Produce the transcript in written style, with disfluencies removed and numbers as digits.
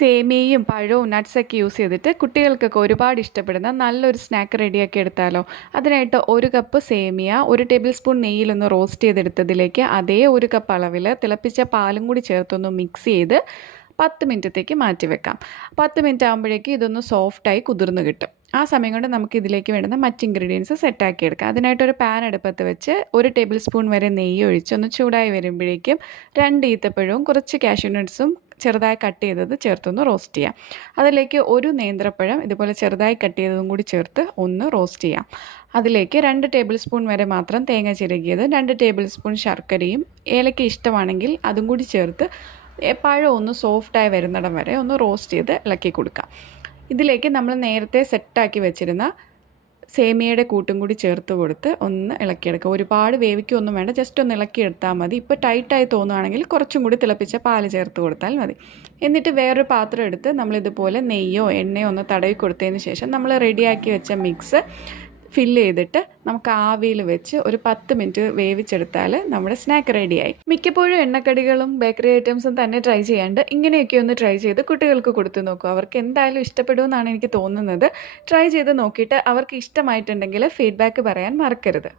സേമിയയും പഴവും നട്ട്സൊക്കെ യൂസ് ചെയ്തിട്ട് കുട്ടികൾക്കൊക്കെ ഒരുപാട് ഇഷ്ടപ്പെടുന്ന നല്ലൊരു സ്നാക്ക് റെഡിയാക്കി എടുത്താലോ. അതിനായിട്ട് 1 കപ്പ് സേമിയ 1 ടേബിൾ സ്പൂൺ നെയ്യിലൊന്ന് റോസ്റ്റ് ചെയ്തെടുത്തതിലേക്ക് അതേ 1 കപ്പ് അളവിൽ തിളപ്പിച്ച പാലും കൂടി ചേർത്തൊന്ന് മിക്സ് ചെയ്ത് 10 മിനിറ്റത്തേക്ക് മാറ്റി വെക്കാം. 10 മിനിറ്റ് ആകുമ്പോഴേക്കും ഇതൊന്ന് സോഫ്റ്റായി കുതിർന്ന് കിട്ടും. ആ സമയം കൊണ്ട് നമുക്ക് ഇതിലേക്ക് വേണ്ടുന്ന മറ്റ് ഇൻഗ്രീഡിയൻസ് സെറ്റാക്കി എടുക്കാം. അതിനായിട്ടൊരു പാൻ അടുപ്പത്ത് വെച്ച് 1 ടേബിൾ സ്പൂൺ വരെ നെയ്യ് ഒഴിച്ച് ഒന്ന് ചൂടായി വരുമ്പോഴേക്കും 2 ഈത്തപ്പഴവും കുറച്ച് കാഷ്യൂ നട്ട്സും ചെറുതായി കട്ട് ചെയ്തത് ചേർത്തൊന്ന് റോസ്റ്റ് ചെയ്യാം. അതിലേക്ക് 1 നേന്ത്രപ്പഴം ഇതുപോലെ ചെറുതായി കട്ട് ചെയ്തതും കൂടി ചേർത്ത് ഒന്ന് റോസ്റ്റ് ചെയ്യാം. അതിലേക്ക് 2 ടേബിൾ സ്പൂൺ വരെ മാത്രം തേങ്ങ ചിരകിയത്, 2 ടേബിൾ സ്പൂൺ ശർക്കരയും ഏലക്ക ഇഷ്ടമാണെങ്കിൽ അതും കൂടി ചേർത്ത് പഴം ഒന്ന് സോഫ്റ്റായി വരുന്നിടം വരെ ഒന്ന് റോസ്റ്റ് ചെയ്ത് ഇളക്കി കൊടുക്കാം. ഇതിലേക്ക് നമ്മൾ നേരത്തെ സെറ്റാക്കി വെച്ചിരുന്ന സേമിയയുടെ കൂട്ടും കൂടി ചേർത്ത് കൊടുത്ത് ഒന്ന് ഇളക്കിയെടുക്കുക. ഒരുപാട് വേവിക്കൊന്നും വേണ്ട, ജസ്റ്റ് ഒന്ന് ഇളക്കിയെടുത്താൽ മതി. ഇപ്പോൾ ടൈറ്റായി തോന്നുകയാണെങ്കിൽ കുറച്ചും കൂടി തിളപ്പിച്ച പാല് ചേർത്ത് കൊടുത്താൽ മതി. എന്നിട്ട് വേറൊരു പാത്രം എടുത്ത് നമ്മളിതുപോലെ നെയ്യോ എണ്ണയോ ഒന്ന് തടവി കൊടുത്തതിന് ശേഷം നമ്മൾ റെഡിയാക്കി വെച്ച മിക്സ് ഫില്ല് ചെയ്തിട്ട് നമുക്ക് ആവിയിൽ വെച്ച് ഒരു 10 മിനിറ്റ് വേവിച്ചെടുത്താൽ നമ്മുടെ സ്നാക്ക് റെഡിയായി. മിക്കപ്പോഴും എണ്ണക്കടികളും ബേക്കറി ഐറ്റംസും തന്നെ ട്രൈ ചെയ്യാണ്ട് ഇങ്ങനെയൊക്കെ ഒന്ന് ട്രൈ ചെയ്ത് കുട്ടികൾക്ക് കൊടുത്തു നോക്കൂ. അവർക്ക് എന്തായാലും ഇഷ്ടപ്പെടുമെന്നാണ് എനിക്ക് തോന്നുന്നത്. ട്രൈ ചെയ്ത് നോക്കിയിട്ട് അവർക്ക് ഇഷ്ടമായിട്ടുണ്ടെങ്കിൽ ഫീഡ്ബാക്ക് പറയാൻ മറക്കരുത്.